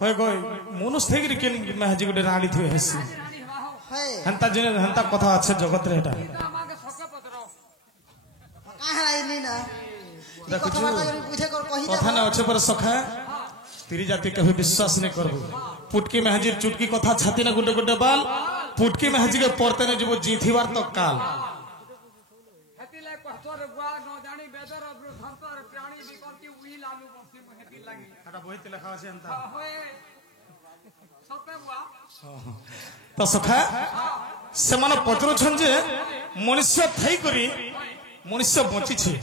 होय गय मनुष्य थे कि केन महजी गुटे राणी थी हेसी हंता जिने हंता कथा अच्छे जगत रे हेटा देखो कथा ना अच्छे पर सखा स्त्री जाति कभी विश्वास नहीं करबो पुटकी महजी चुटकी कथा छाती ना गुटे गुटे बाल पुटकी महजी के पड़ते ने जो जीथिवार तो काल तो सखा से माने पचरुछन जे मनुष्य थई करी मनुष्य बंची छे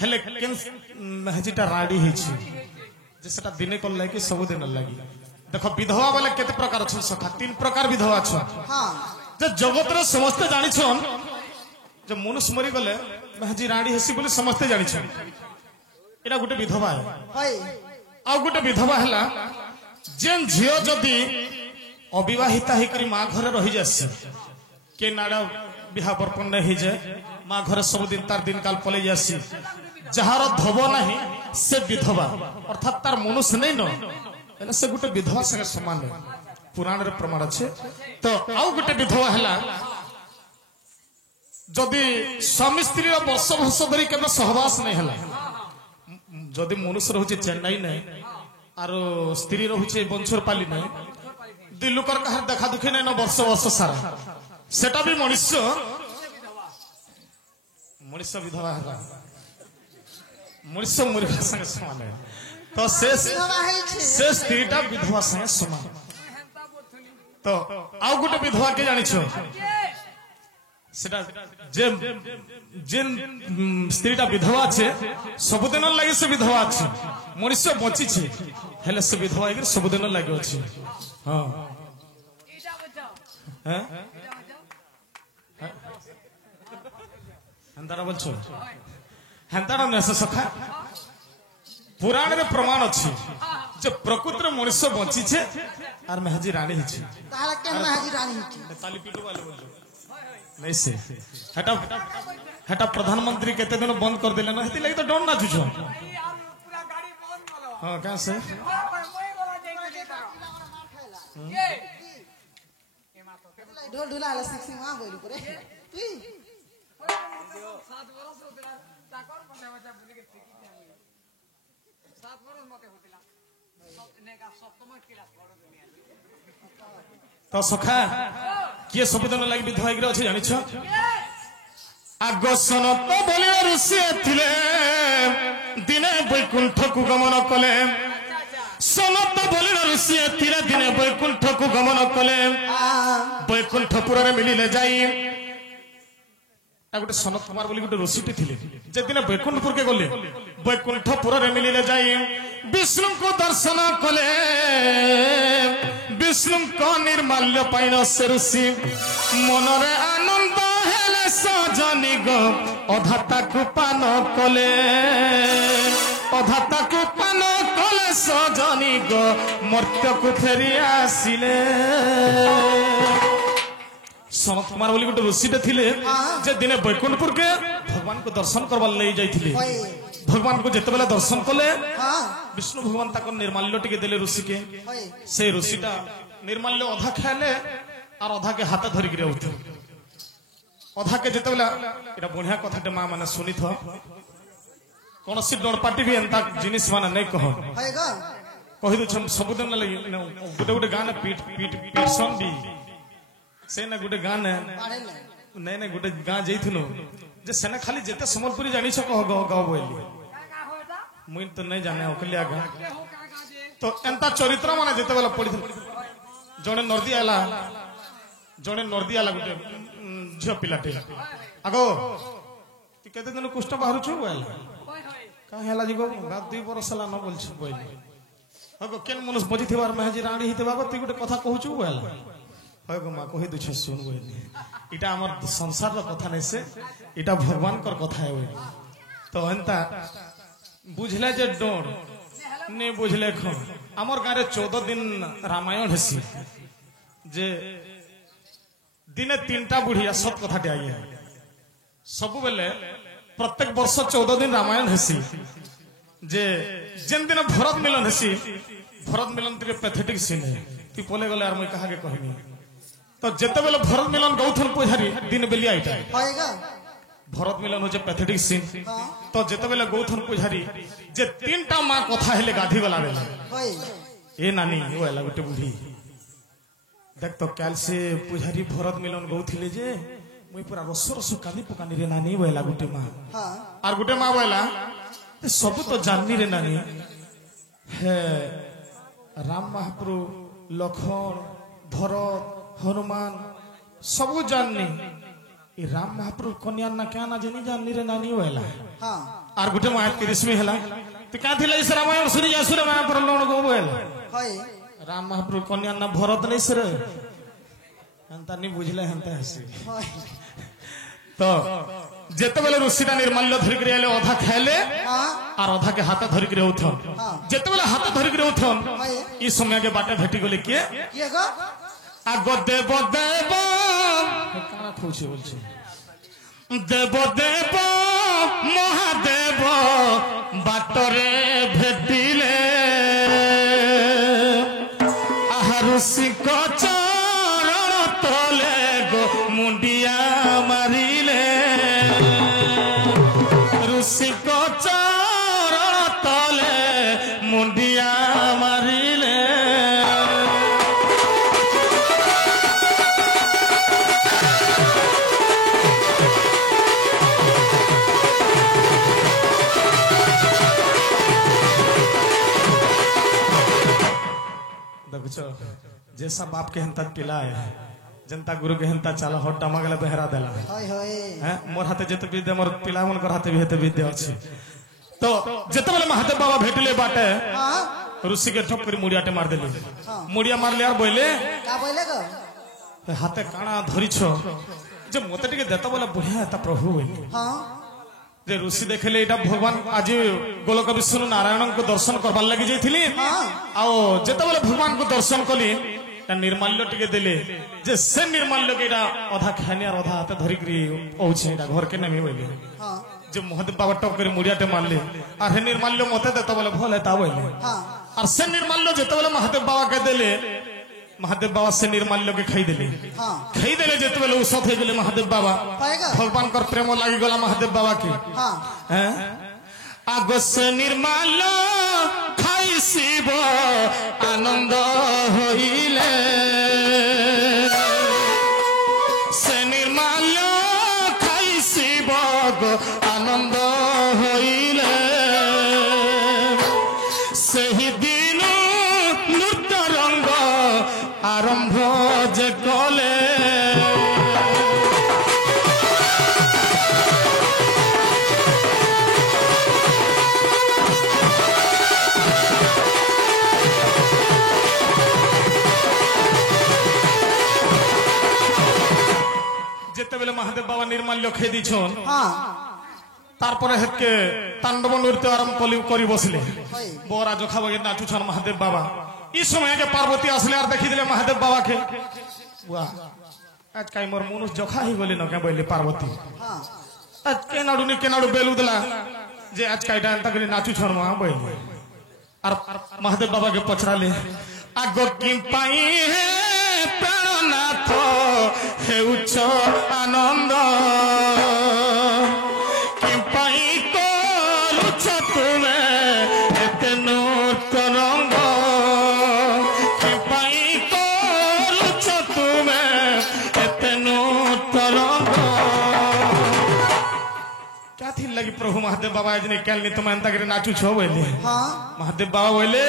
हेले केन महजीटा राडी हे छी जे सेटा दिने कोन लागी सब दिन लागी देखो विधवा वाले केते प्रकार छ सखा तीन प्रकार विधवा छ हां जे जगत रे समस्त जानि छन जे मनुष्य मरि गले महजी राडी हेसी बोली समस्त जानि छन एटा गुटे विधवा है हाय आ गुटे विधवा हला जेन झियो जदी अविवाहिता हिकरी माँ घरे रही जासी के नाड़ा बिहा बर्पण नहीं जाए माँ घरे सब दिन तार दिन काल पले जासी जहार धब नहीं से विधवा अर्थात तार मनुष्य नहीं न से गुटे विधवा संगे समान है पुराण रे प्रमाण अच्छे तो आउ गुटे विधवा हला जदि स्वामी स्त्री वर्ष वर्ष धरी केबे सहवास नहीं हला जदि मनुष्य रहुचे चेन्नई नहीं आरो स्त्री रहुचे बंशरपाली नहीं दिलुकर कहार देखा दुखी नहीं न वर्ष वर्ष सारा सेटा भी मनुष्य मनुष्य विधवा है मनुष्य मुर्गा संगे समान है तो से स्त्रीटा विधवा संगे समान तो आउ गुटे विधवा के जानि छो सेटा जे जिन स्त्रीटा विधवा छे सबदिन लागि से विधवा छे मनुष्य बंची छे हेले से विधवा के सबदिन लागि अछि हां हैं हंतारा बोलछो हंतारा नस सखा पुराण रे प्रमाण अछि जे प्रकृति मनुष्य बंची छे आर महजी रानी हिची ताला के महजी रानी हिची ताली पीटो वाले बोलछो नहीं से हटा हटा प्रधानमंत्री केते दिन बंद कर देले न हेती लागि तो डर ना जुझो हां का से ढोल ढुला वाला सिक्स वहां बोली करे तू 7 वर्ष होतला ताकर पने बच्चा बुली के ठीक है 7 वर्ष मते होतला ने का सप्तम क्लास पढो दुनिया तो सखा किए सबदिन लागि विधवा गिरे अछि जानि छ आगसन तो बोली ऋषि थिले दिने बैकुंठ को गमन कले सनत बोली ऋषि थिले दिने बैकुंठ को गमन कले बैकुंठपुर रे मिलिले जाई गोटे सनत कुमार बोली गोटे ऋषिटी थिले जे दिने बैकुंठपुर के गले बैकुंठपुर रे मिलिले जाई विष्णु को दर्शन कले विष्णु को निर्माल्य पाइन से ऋषि मनरे आनंद हेले सजनी गो अधाता को पान कले अधाता को पान कले सजनी गो मर्त्य को फेरी आसिले सनत कुमार बोली गोटे ऋषिटे थिले जे दिने बैकुंठपुर के भगवान को दर्शन करबा ले जाइथिले भगवान को जेते बेला दर्शन कले विष्णु भगवान ताको निर्माल्य टिके देले ऋषि के से ऋषिटा निर्माल्य अधा खाले और अधा के हाथ धरि गिरे उठे अधा के जेते बेला एटा बढ़िया कथाटे मां माने सुनी थ कोन सी डोर पार्टी भी एंता जिनिस माने नै कह कहि दु छम सबदिन लगी गोटे गोटे गाना पीट पीट पीट सन भी से ना गोटे गाना नै नै गोटे गा जइथिनो जे सेना खाली जेते संबलपुरी जानि छ कह गाव गाव बोली मुई तो नहीं जाने ओकलिया गा तो एंता चरित्र माने जेते बेला पड़ी जणे नर्दी आला गोटे झियो पिलाटे आगो ती केते दिन कुष्ठ बाहर छु बोला का हेला जिगो रात 2 बरस ला न बोल छु बोली आगो केन मनुष बजी थिबार महजी रानी हितबा गो ती गोटे कथा कहू छु बोला हगो मा कहि दु छ सुन बोली इटा हमर संसार रो कथा नै से इटा भगवान कर कथा है तो एंता बुझले जे डोर ने बुझले खो हमर गारे 14 दिन रामायण हेसी जे दिने 3टा बुढ़िया सब कथाटे आई सब बेले प्रत्येक वर्ष 14 दिन रामायण हेसी जे जेन दिन भरत मिलन हेसी भरत मिलन टिके पैथेटिक सीन है ती पोले गले यार मैं कहा के कहनी तो जेते बेले भरत मिलन गौथन पुजारी दिन बेलिया इटा होएगा भरत मिलन हो जे पैथेटिक सीन तो जेते बेले गौथन पुजारी जे तीनटा मां कथा हेले गाधी गला बेले होय ए नानी ओला गुटे बुढ़ी देख तो काल से पुजारी भरत मिलन गौथिले जे मुई पूरा रस रस काली पकानी रे नानी ओला गुटे मां हां और गुटे मां बोला सब तो जाननी रे नानी है राम महाप्रभु लखन भरत हनुमान सब जाननी ये राम महाप्रभु कन्या ना क्या ना जानी जाननी रे नानी वेला हां और गुटे मां के रिश्मी हला तो क्या थिला इस रामायण सुनी जा सुरे मां पर लोण गो वेला होय राम महाप्रभु कन्या ना भरत नहीं सर हंता नहीं बुझले हंता हसी होय तो जेते बेले ऋषिटा निर्माल्य धरि करे आले अधा खाइले हां और अधा के हाथ धरि करे उठन जेते बेले हाथ धरि करे उठन ई समय के बाटे भेटी गले के गो आगो देव देव काना खुशी बोलছে देव देव महादेव बाटरे भेटिले आहारुषि को चरण तले गो मुंडिया मारिले ऋषि को चरण तले मुंडिया मारिले जैसा बाप के हंता पिला है जनता गुरु के हंता चला हो डमा गला बहरा देला होय होय हैं मोर हाथे जेते विद्या मोर पिला मन कर हाथे भी हेते विद्या अछि तो जेते बेले महादेव बाबा भेटले बाटे हां ऋषि के ठोक कर मुड़ियाटे मार देली मुड़िया मारले यार बोले का बोले गो हाथे काना धरि छ जे मोते टिके देता बोला बढ़िया ता प्रभु हां जे ऋषि देखले एटा भगवान आज गोलक विष्णु नारायण को दर्शन करबार लागि जाइथिली आ जेते बेले भगवान को दर्शन कली निर्माल्य टिके देले जे से निर्माल्य के अधा खानी और अधा हाथ धरी करी औछे घर के नामी बोले जे महादेव बाबा टप कर मुड़ियाटे मारले और हे निर्माल्य मते देता बोले भल है ता बोले और से निर्माल्य जेते बेले महादेव बाबा के देले महादेव बाबा से निर्माल्य के खाई देले जेते बेले औषध हे गेले महादेव बाबा भगवान कर प्रेम लागि गला महादेव बाबा के हैं आगो से निर्माल्य खाई शिव आनंद होइले से निर्माल्य खाई शिव आनंद होइले सही दिन नृत्य रंग आरंभ जे कले जेते बेले महादेव बाबा निर्माल्य खाई दीछन तारपरे हेतके तांडव नृत्य आरंभ करी बसले बोरा जोखा बगे नाचुछन महादेव बाबा ई समय के पार्वती असले और देखि दिले महादेव बाबा के वाह आज काई मोर मनुष्य जोखा ही गले न के बोले पार्वती आज के नाडू बेलुदला जे आज काई डांस तक नाचुछन मा बोले और महादेव बाबा के पछराले आगो किम पाई है प्राणनाथ हे उच्च आनंद किम पाई करुछ तुमे एते नूतन रंग किम पाई करुछ तुमे एते नूतन रंग क्या थी लगी प्रभु महादेव बाबा आज ने कहलनी तुम अंता करे नाचू छो बोले महादेव बाबा बोले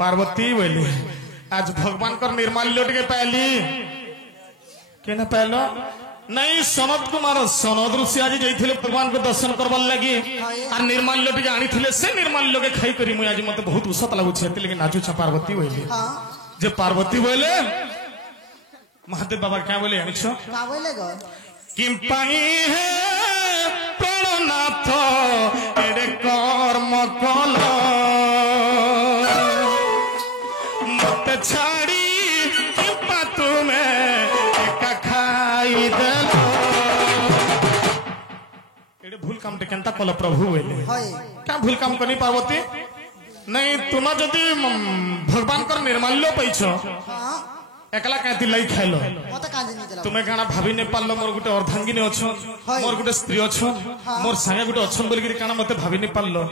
पार्वती बोले आज भगवान कर निर्माल्य टिके पहली के ना पहलो नहीं सनद कुमार सनद ऋषि आज जाइथिले भगवान को दर्शन करबार लागि आ निर्माल्य टिके आनी थिले से निर्माल्य के खाई करी मुई आज मते बहुत उसत लागु छै लेकिन नाचू छ पार्वती होइले जे पार्वती बोले महादेव बाबा क्या बोले आनी छ का बोले गो किम पाई है प्रणनाथ एडे कर्म कल मत छाड़ी कृपा तुम्हें एका खाई देलो एडे भूल काम टे केंता कल प्रभु बोले होय क्या भूल काम करनी पार्वती नहीं तुम जदि भगवान कर निर्माल्य पैछ हां एकला काती लाई खाइलो मते कांदी नि देला तुम्हें काना भाभी ने पालो मोर गुटे अर्धांगिनी अछन मोर गुटे स्त्री अछन मोर संगे गुटे अछन बोल काना मते भाभी ने पालो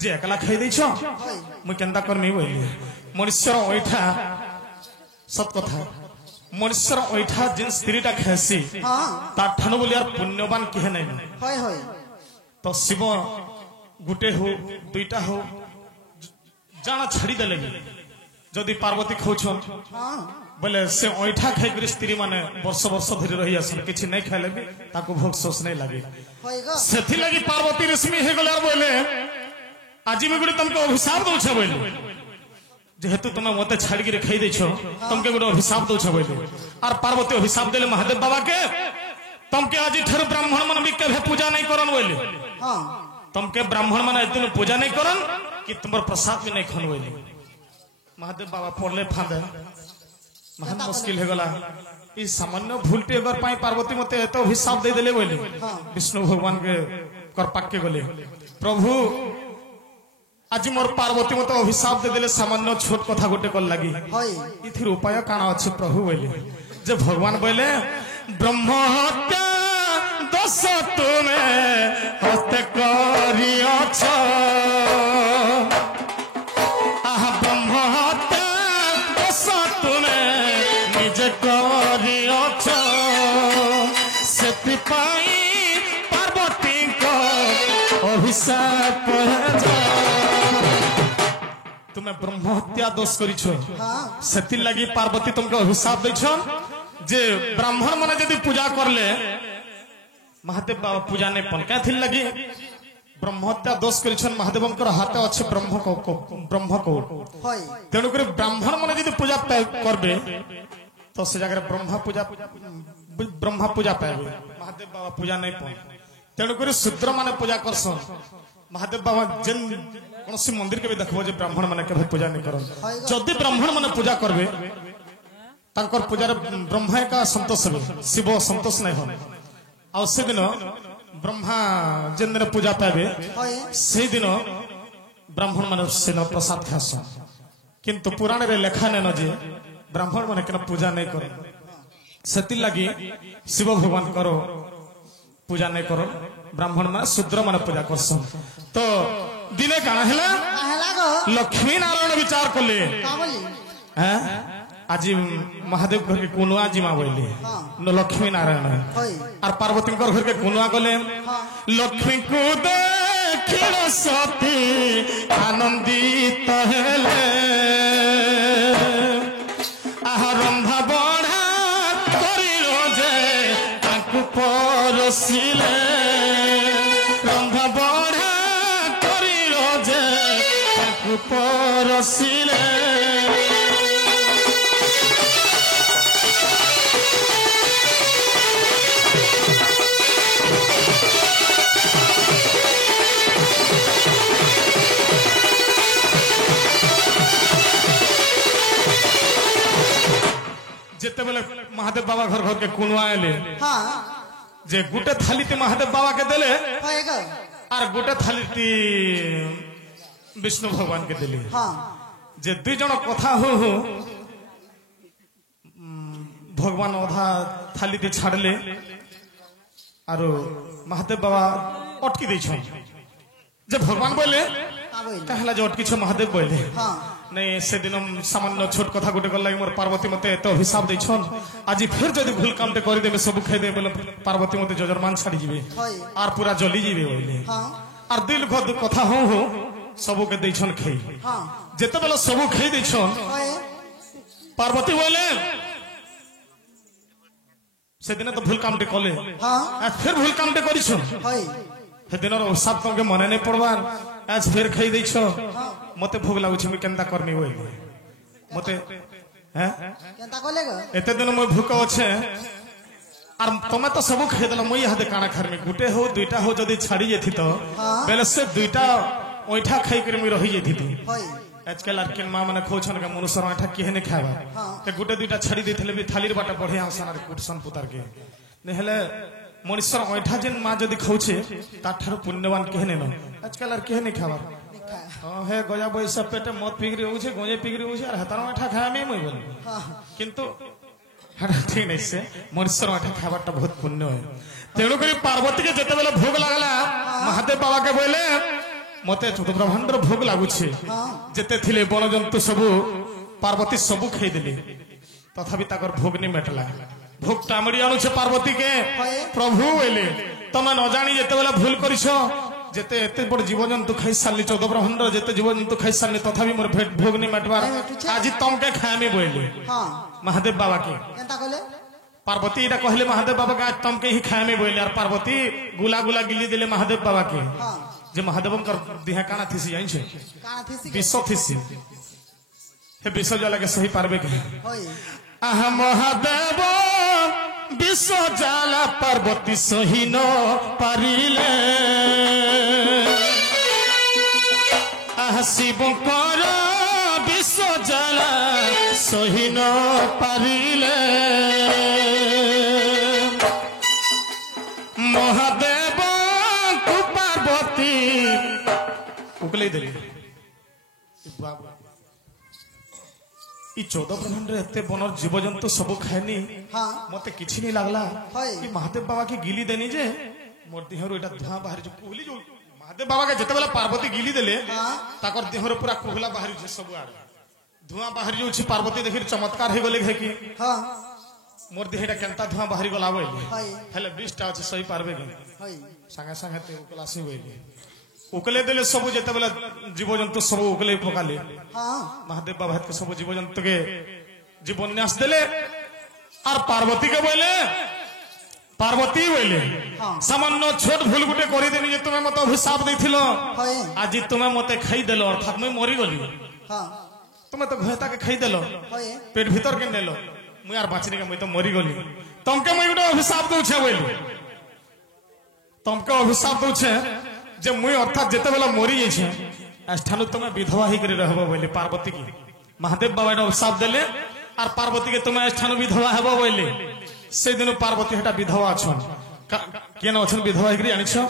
जे एकला खाइ दैछ मु केंता करनी बोली मनुष्य ओइठा सत कथा मनुष्य ओइठा जिन स्त्रीटा खेसी हां ता ठानो बोली यार पुण्यवान किहे नै होय होय तो शिव गुटे हो दुईटा हो जाना छाड़ी देले जदि पार्वती खोछन हां बोले से ओइठा खाई कर स्त्री माने वर्ष वर्ष धरि रही आसन किछि नै खाइले भी ताको भोग सोच नै लागे होय गो सेथि लगी पार्वती रश्मि हे गला बोले आज भी गुटे तुमको अभिशाप दउ छ बोले जेहेतु तुम मते छाड़ी के खाई दै छ तुमके गुटे अभिशाप दउ छ बोले और पार्वती अभिशाप देले महादेव बाबा के तुमके आज ठर ब्राह्मण मन भी के पूजा नै करन बोले हां तुमके ब्राह्मण मन दिन पूजा नै करन कि तुमर प्रसाद भी नै खन बोले महादेव बाबा पड़ले फांदे महान मुश्किल है गला ई सामान्य भूलटे अगर पाई पार्वती मते एतो हिसाब दे देले बोले विष्णु भगवान के करपाक के गले प्रभु आज मोर पार्वती मते अभिशाप दे देले सामान्य छोट कथा गोटे कल लागी होय इथिर उपाय काना अछि प्रभु बोले जे भगवान बोले ब्रह्म हत्या दोष तुमे हत्या करियछ आहा ब्रह्म हत्या दोष तुमे निजे करियछ सेतिपाई पार्वती को अभिशाप जा तुम्हें ब्रह्म हत्या दोष करिछो सेति लगी पार्वती तुमको अभिशाप दैछो जे ब्राह्मण माने यदि पूजा करले महादेव बाबा पूजा नहीं पन क्या थिल लगी ब्रह्म हत्या दोष करिछन महादेवंकर हाथे अच्छे ब्रह्म को होय तेणु कर ब्राह्मण माने यदि पूजा करबे तो से जगह ब्रह्मा पूजा पाएबे महादेव बाबा पूजा नहीं पन तेणु कर शूद्र माने पूजा करसन महादेव बाबा जेन कौन मंदिर के भी देखबो जे ब्राह्मण माने के पूजा नहीं करन जदि ब्राह्मण माने पूजा करबे तांकर पूजार ब्रह्मा का संतोष हे शिव संतोष नहीं हो आ से दिन ब्रह्मा जेन दिन पूजा पाबे से दिन ब्राह्मण माने से न प्रसाद खास किंतु पुराण रे लेखा ने न जे ब्राह्मण माने के पूजा नहीं कर सेति लगी शिव भगवान करो पूजा नहीं करो ब्राह्मण माने शूद्र माने पूजा करसन तो दिने काना हला हला गो लक्ष्मी नारायण विचार करले का बोली हैं आज महादेव घर के कुनुआ जिमा बोले न लक्ष्मी नारायण होय और पार्वती घर के कुनुआ गले लक्ष्मी को देखिल सती आनंदित हेले आहा रंभा बढ़ा करिलो जे ताकु परसिले रंभा बढ़ा करिलो जे ताकु परसिले जेते बेले महादेव बाबा घर घर के कुनुआ आले हां जे गुटे थाली ते महादेव बाबा के देले होय गो और गुटे थाली ती विष्णु भगवान के देले हां जे दुई जन कथा हो भगवान आधा थाली ती छाड़ले और महादेव बाबा अटकी दै छ जे भगवान बोले का बोली कहला जे अटकी छ महादेव बोले हां नहीं से दिन सामान्य छोट कथा गोटे गल मोर पार्वती मते एत अभिशाप दैछन आज फिर जदि भूल काम ते करि देबे सब खाइ देबे पार्वती मते जजरमान छाड़ी जिवे होय आर पूरा जली जिवे बोले हां आर दिल कथा हो सब के दैछन खई हां जेते बेला सब खई दैछन होय पार्वती बोले से दिन तो भूल काम ते कले हां फिर भूल काम ते करिछन होय हे दिन अभिशाप तुमके मने नहीं पड़बार आज फिर खई दैछ मते भोग लागु छ केंता करनी होय मते हैं केंता कोले गो एते दिन मैं भूख अच्छे और तुम्हें तो सब खाई देल मुई हाथे काना खार में गुटे हो दुईटा हो जदि छाड़ी जेथि तो बेले से दुईटा ओइठा खाई कर मुई रही जेथि होय आजकल आर किन मां माने खोछन के मनुष्य ओइठा किहे ने खाबा ते गुटे दुईटा छाड़ी देथिले भी थालीर बाटा बढ़िया आसन रे कुटसन पुतार के नेहले मनुष्य ऐठा जेन माँ जदि खाऊे ताठार पुण्यवान कहे न आजकल आर कहे नहीं खावा हे गजा बैसा पेटे मत पिगरी होउछे गजे पिगरी होउछे और हतार ऐठा खाया में मुई बोल किंतु ठीक नहीं से मनुष्य ऐठा खावाटा बहुत पुण्य है तेणु करी पार्वती के जते बेले भोग लागला महादेव बाबा के बोले मते चौदह ब्रह्मांड भोग लागुछे जेते थिले बन जंतु सबु पार्वती सबु खाई देली तथापि ताकर भोग नहीं मेटला भोग टामड़ी आनुछे पार्वती के प्रभु बोले तमे न जानी जेते बेले भूल करिछो जेते एते बड़ जीवजंतु खाई सारली 14 ब्रह्मांड जेते जीवजंतु खाई सारली तथापि मोर भोग नहीं मेटबार आज तमके खायामी बोले महादेव बाबा के एंता कहले पार्वती इरा कहले महादेव बाबा के आज तमके ही खायामी बोले और पार्वती गुला गुला गिली देले महादेव बाबा के जे महादेव कर दिहा काना थिसी जाइन छे काना थिसी विष थिसी हे विष जला के सही पारबे के होय आह महादेव विष जाला पार्वती सही न पारिले आह शिव कर विष जाला सही न पारिले महादेव को पार्वती उकले देली ई 14 ब्रह्मांड एते बनर जीवजंतु सब खाएनी मते किछि नहीं लागला कि महादेव बाबा के गिली देनी जे मोर देहरो एटा धुआं बाहर जो कोहली जो महादेव बाबा के जते बेला पार्वती गिली देले ताकर देहरो पूरा कोहला बाहर जे सब आड़ धुआं बाहर जो छी पार्वती देखि चमत्कार हे गले कि मोर देहटा केनता धुआं बाहर गला बोले हेले 20 टा सही पारबे के संगे संगे ते क्लासी बोले उकले देले सब जेते बेला जीवजंतु सब उकले पकाले महादेव बाबा के सब जीवजंतु के जीवन्यास देले और पार्वती के बोले पार्वती बोले सामान्य छोट भूल गुटे करी देनी जे तुमे मते अभिशाप दैथिलो आज तुमे मते खाई देलो अर्थात मैं मरी गली तुमे तो घोता के खाई देलो पेट भीतर के नेलो मु यार बाचनी के मैं तो मरी गली तमके मैं गुटे अभिशाप दउछे बोली तमके अभिशाप दउछे जे मुई अर्थात जेते बेला मरी जाइछे स्थानु तुमे विधवा ही करे रहबो बोले पार्वती की महादेव बाबा रो साथ देले और पार्वती के तुमे स्थानु विधवा हेबो बोले से दिन पार्वती हटा विधवा छन केन छन विधवा ही जानिछो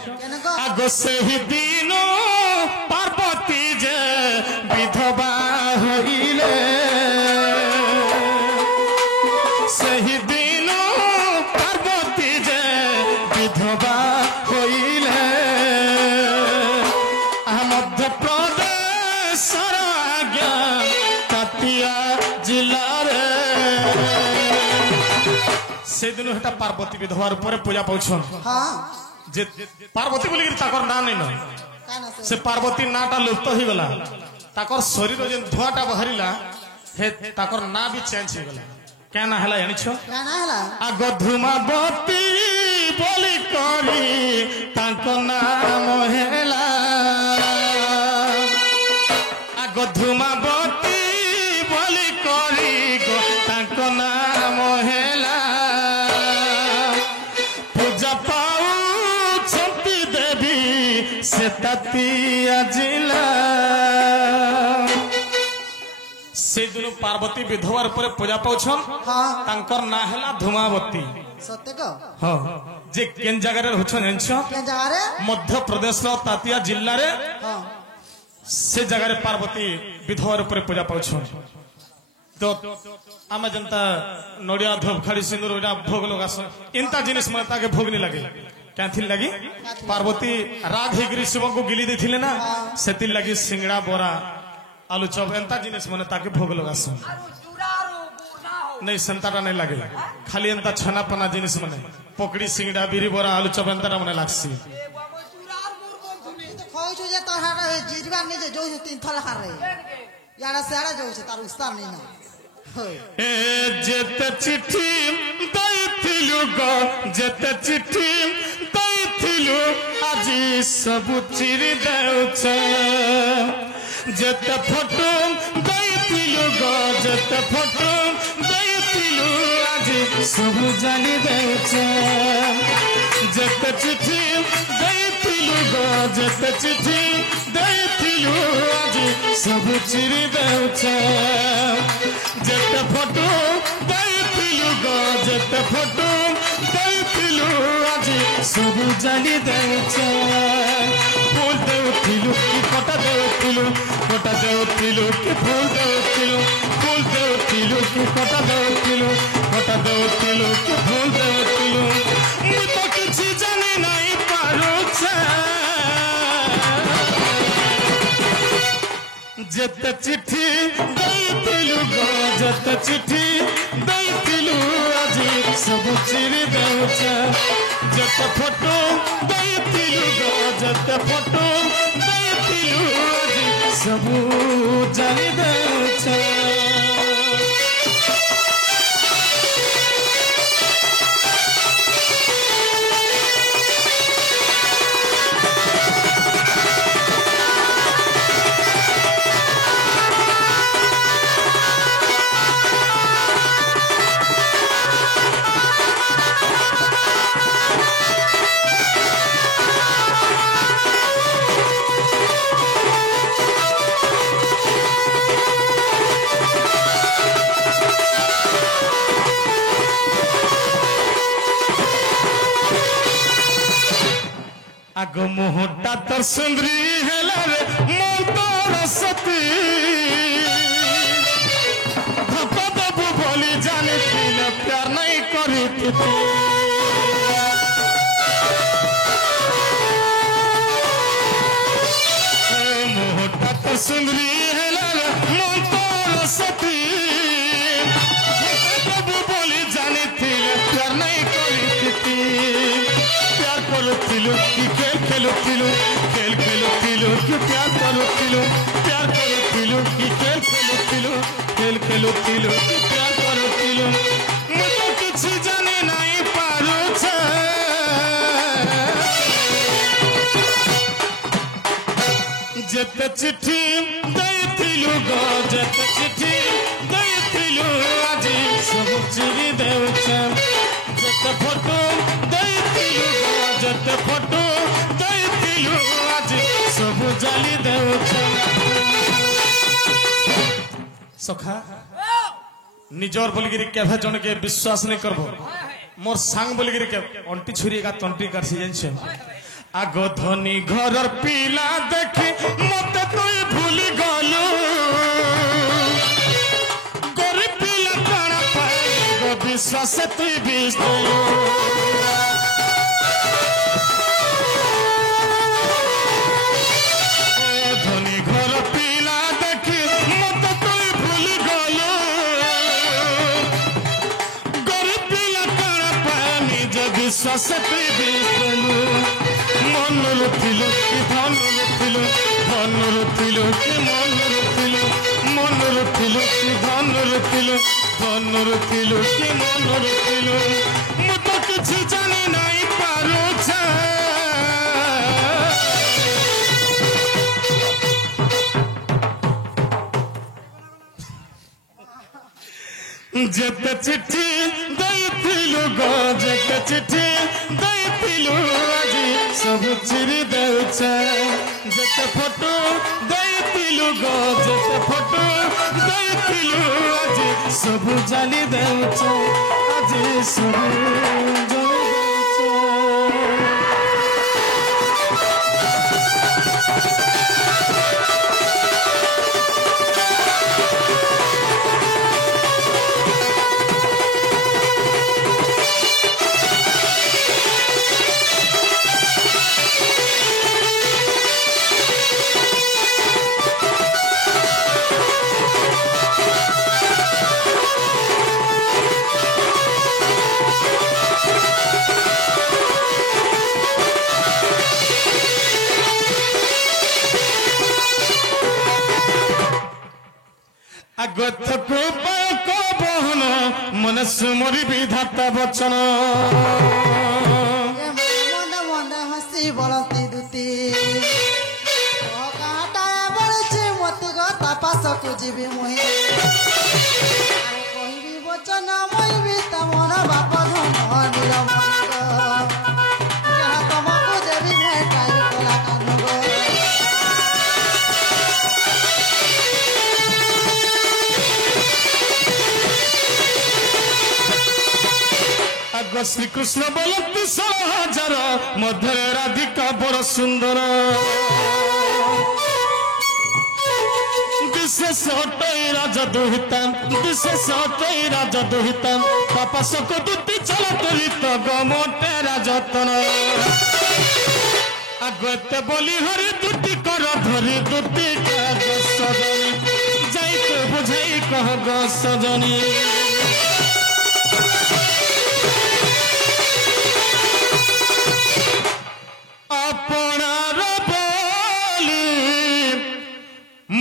आगो से ही दिन पार्वती जे विधवा होइले से ही दिन पार्वती जे विधवा होइले मध्य प्रदेश काटिया जिला रे से दिन हेटा पार्वती विधवार ऊपर पूजा पाउछन जे पार्वती बोली ताकर ना नहीं न से पार्वती नाटा लुप्त ही गला ताकर शरीर जे धुआटा बहरिला हे ताकर ना भी चेंज हो गला केना हला जानिछो केना हला आग धूमावती बोली करी ताको नाम हेला आग धूमावती बोली करी गो ताको नाम हेला पूजा पाऊ छंती देवी से ततिया जिला से दिन पार्वती विधवार ऊपर पूजा पाउछन तांकर ना हैला धूमावती सत्य को हां जे केन जगह रे होछन एनछो केन जगह रे मध्य प्रदेश रो तातिया जिल्ला रे से जगह रे पार्वती विधवार ऊपर पूजा पाउछन तो आमे जनता नडिया धूप खड़ी सिंदूर ओडा भोग लगास इनता जिनिस माता के भोग नहीं लगे क्याथि लगी पार्वती राग हिगरी शिव को गिली देथिले ना सेति लगी सिंगड़ा बोरा आलू चौप एंता जिनिस मने ताके भोग लगास नहीं संताटा नहीं लगे खाली एंता छना पना जिनिस मने पकड़ी सिंगड़ा बिरी बोरा आलू चौप एंता मने लागसी खोइ छु जे तोहार जिजबा नि जे जोइ तीन थला खार रे यारा सेड़ा जोइ छ तार उस्तार नि ना ए जेते चिट्ठी दैथिलु गो जेते चिट्ठी दैथिलु आजी सब चिरि देउछ जेते फोटो दैथिलु गो जेते फोटो दैथिलु आजी सब जानि देउछ जेते चिट्ठी दैथिलु गो जेते चिट्ठी दैथिलु आजी सब चिरि देउछ जेते फोटो दैथिलु गो जेते फोटो दैथिलु आजी ସବୁ ଜାଣି ଦେଉଛ ଫୁଲ ଦେଉଥିଲୁ କି କଟା ଦେଉଥିଲୁ କଟା ଦେଉଥିଲୁ କି ଫୁଲ ଦେଉଥିଲୁ ଫୁଲ ଦେଉଥିଲୁ କି କଟା ଦେଉଥିଲୁ କଟା ଦେଉଥିଲୁ କି ଫୁଲ ଦେଉଥିଲୁ ମୁଁ ତ କିଛି ଜାଣି ନାହିଁ ପାରୁଛ ଯେତେ ଚିଠି ଦେଇଥିଲୁ ଗ ଯେତେ ଚିଠି ଦେଇଥିଲୁ ଆଜି ସବୁ ଚିରି ଦେଉଛ ଯେତେ ଫଟୋ ଦେଇଥିଲୁ ଗ ଯେତେ ଫଟୋ ଦେଇଥିଲୁ ଆଜି ସବୁ ଜାଣି ଦେଉଛ আগ মুহূর্তা তোর সুন্দরী হেলা রে মন তোর সতী ধোকা দেবু বলি জানিছিল প্যার নাই করিতি মুহূর্তা তোর সুন্দরী হেলা রে মন তোর সতী ধোকা দেবু বলি জানিছিল প্যার নাই করিতি प्यार करुथिलु कि खेल खेलुथिलु खेल खेलुथिलु कि प्यार करुथिलु प्यार करुथिलु कि खेल खेलुथिलु खेल खेलुथिलु कि प्यार करुथिलु मैं तो किछि जानि नहीं पारु छे जेते चिट्ठी दैथिलु ग जेते चिट्ठी दैथिलु आजि सब चिरि देउछ जेते फोटो दैथिलु যেতে ফটো দেইতিলু আজ সবু জালি দেউছ সখা নিজর বলিগিরি কেভে জনকে বিশ্বাস নাই করব মোর সাং বলিগিরি কে অন্টি ছুরি কা তন্টি কাটছি জানছ আগ ধনী ঘরর পিলা দেখি মতে তুই ভুলি গলু গরিব পিলা কানা পাই গো বিশ্বাস তুই বিস্তলু সসতি বিস্তলু মনর থিলু কি ধনর থিলু ধনর থিলু কি মনর থিলু মনর থিলু কি ধনর থিলু ধনর থিলু কি মনর থিলু মু তো কিছু জানি নাই পারুছ যেতে চিঠি ଦେଇଥିଲୁ ଗ ଯେତେ ଚିଠି ଦେଇଥିଲୁ ଆଜି ସବୁ ଚିରି ଦେଉଛ ଯେତେ ଫଟୋ ଦେଇଥିଲୁ ଗ ଯେତେ ଫଟୋ ଦେଇଥିଲୁ ଆଜି ସବୁ ଜାଲି ଦେଉଛ ଆଜି ସବୁ ଜାଲି ଦେଉଛ আগতকু পাক বহন মনসু মরি বিধাতা বচন মনে মনে হাসি বলতি দুতি কাটা বলছে মতে কথা পাশকু যাবি মুই কহিবি বচন মইবি তমর বাপ ধন নিরমঙ্গ যাহা তোমাকু দেবি ভেটাই কলা কানুগ আগ শ্রীকৃষ্ণ বলନ୍ତି 16,000 ମଧ୍ୟରେ ରାଧିକା ବଡ଼ ସୁନ୍ଦର বিশেষ অটই রাজা দুহিতা বিশেষ অটই রাজা দুহিতা তাপসক দুতি চলতরিত গমতে রাজতন আগতে বলি হরি দুটি কর ধরি দুটি কাগ সজনী যাইতে বুঝাই কহ গ সজনী আপনার বলি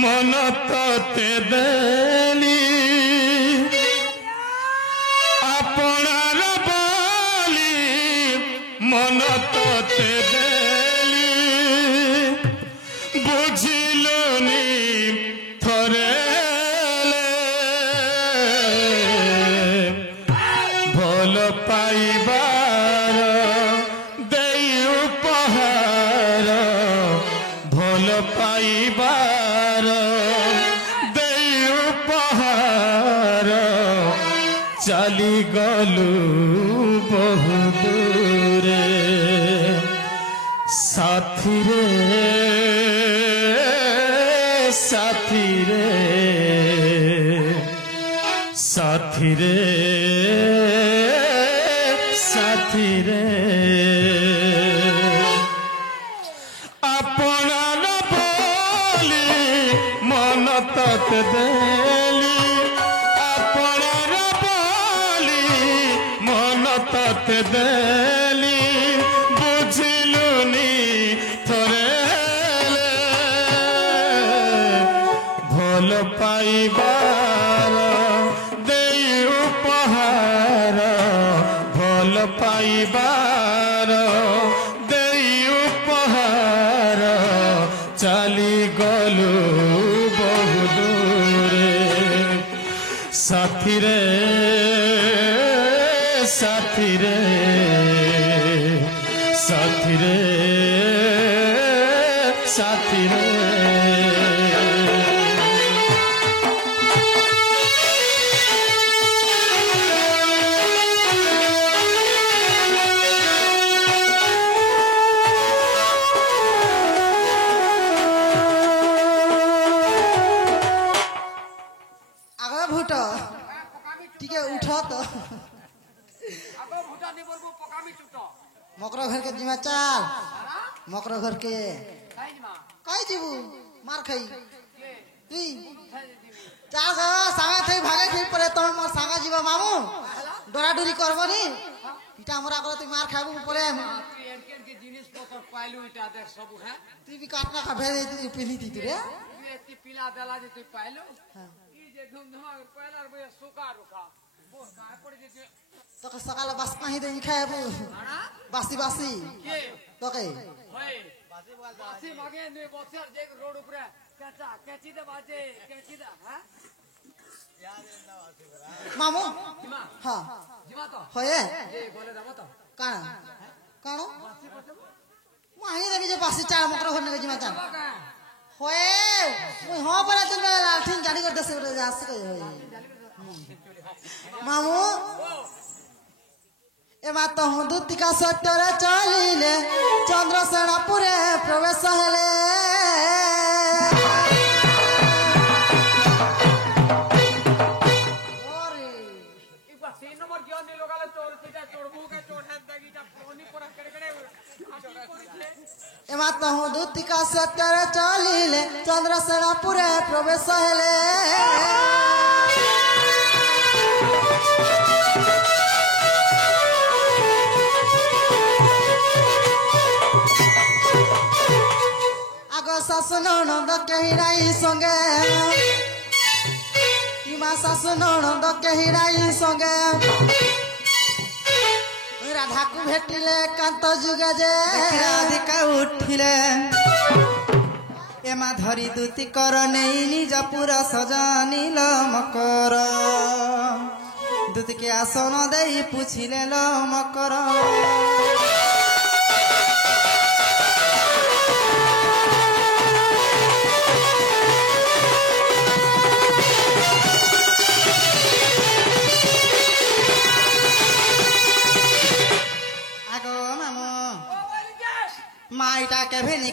মন ততে দেলি আপনার বলি মন ততে দেলি বুঝিলুনি থরে ভাল পাইবার দেই উপহার ভাল পাইবার দেই উপহার চালি গলু বহু দূরে সাথীরে সাথীরে সাথীরে সাথীরে আপনার বলি মন ততে দেলি আপনার বলি মন ততে দেলি বুঝিলুনি থরে ভাল পাইবার দেই উপহার ভাল পাইবার দেই উপহার চালি গলু বহু দূরে সাথীরে সাথীরে সাথীরে সাথীরে আগে ভুট টিকে উঠ তো মকর ঘর के जिमा चाल मकर घर के कई जीबू मार खाई তুই চাল সাঙ্গা থাই ভাগে খাই পরে তোর মোর সাঙ্গা जीवा मामू ডরাডরি করব নি ইটা আমরা করে তুই মার খাবু পরে জিনিস পত্র পাইলু এটা দেখ সব হ্যাঁ তুই বি কাটনা খা ভেজে তুই পিলি দি রে তুই পিলা দেলা যে তুই পাইলু ই যে ধুমধাম পয়লার বয়ে সুকা রুখা বস না পড়ে যে তোকে সকালে বাস কাহি দেই খাইবু বাসি বাসি কে তোকে হয় বাসি মাগে নে বছর যে রোড উপরে কাঁচা কেচি দে বাজে কেচি দা হ্যাঁ মামু জিমা হ্যাঁ জিমা তো হয়ে এ বলে দাও তো কাণ কাণ মাহি দেবি যে বাসি চাল মকর ঘর নে জিমা চাল হয়ে মুই হ পরে তুই লাঠিন জানি করে দেছে রে আসছে কই মামু এমা তো হুদুতিকা সত্যরে চলিলে চন্দ্রসেনাপুরে প্রবেশ হেলে একবার সেই নম্বর কি অন্য লোকালে চোর সেটা চোরবু কে চোর হাত দাগিটা ফোনি পড়া করে করে আপনি করিছে এমা তো হুদুতিকা সত্যরে চলিলে চন্দ্রসেনাপুরে প্রবেশ হেলে আগ শাসন নন্দ কেহিরাই সঙ্গে কিমা শাসন নন্দ কেহিরাই সঙ্গে রাধাকু ভেটিলে কান্ত যুগে যে রাধিকা উঠিলে এমা ধরি দুতি কর নেই নিজ পুর সজানিল মকর দুতিকে আসন দেই পুছিলে ল মকর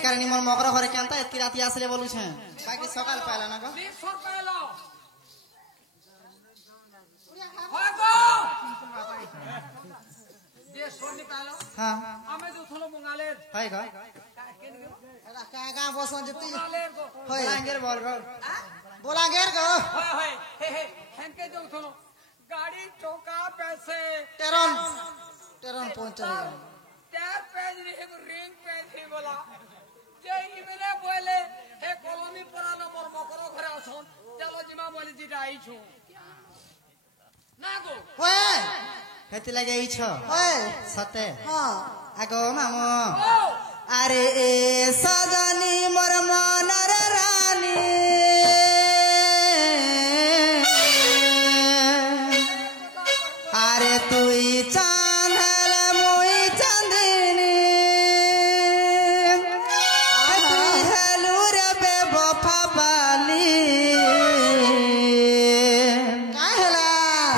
কারণে মোর মকর ঘরে কেনতা এতকি রাতি আসলে বলুছে বাকি সকাল পাইলা না গো সর পেলো হয় গো যে সরনি পেলো হ্যাঁ আমি তো থলো মঙ্গালের হয় গো এলা কায় গা বসন যেতি মঙ্গালের গো হয় লাঙ্গের বল গো बोला गेर गो হয় হয় হে হে হেনকে जो থলো गाड़ी टोका पैसे टेरन टेरन पहुंचल चार पेज रे एक रिंग पेज ही बोला जे इमेले बोले हे कॉलोनी पुरानो मोर मकरो घरे अछन चलो जिमा बोली जिटा आई छु ना गो होए হেতি লাগে এইছ होए সতে हां আগো মামু ओ আরে এ সজনী মোর মনর রানী আরে তুই চাঁদ মুই চাঁদিনী তুই হেলু রে বেবফা বালি काय हला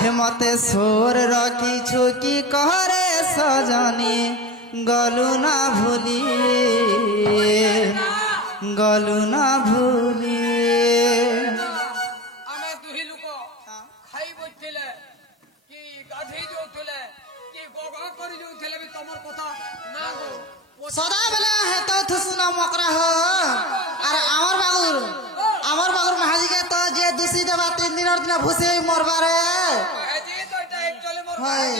হে মতে সোর রকিছু কি করে সজনী গলু না ভুলি গলু না ভুলি ଆମେ ଦୁହି ଲୋକ ଖାଇ ବସିଥିଲେ କି ଗାଧେଇ ଯାଉଥିଲେ କି ଗଗା କରି ଯାଉଥିଲେ ବି ତମର କଥା ନା ଗो सदा बेला है तो थुसना मकरा हो अरे अमर बागुर महाजी के तो जे दूसरी देवा 3 दिन और दिन भूसे मरबारे जी तो এটা একচুয়ালি মোর হয়।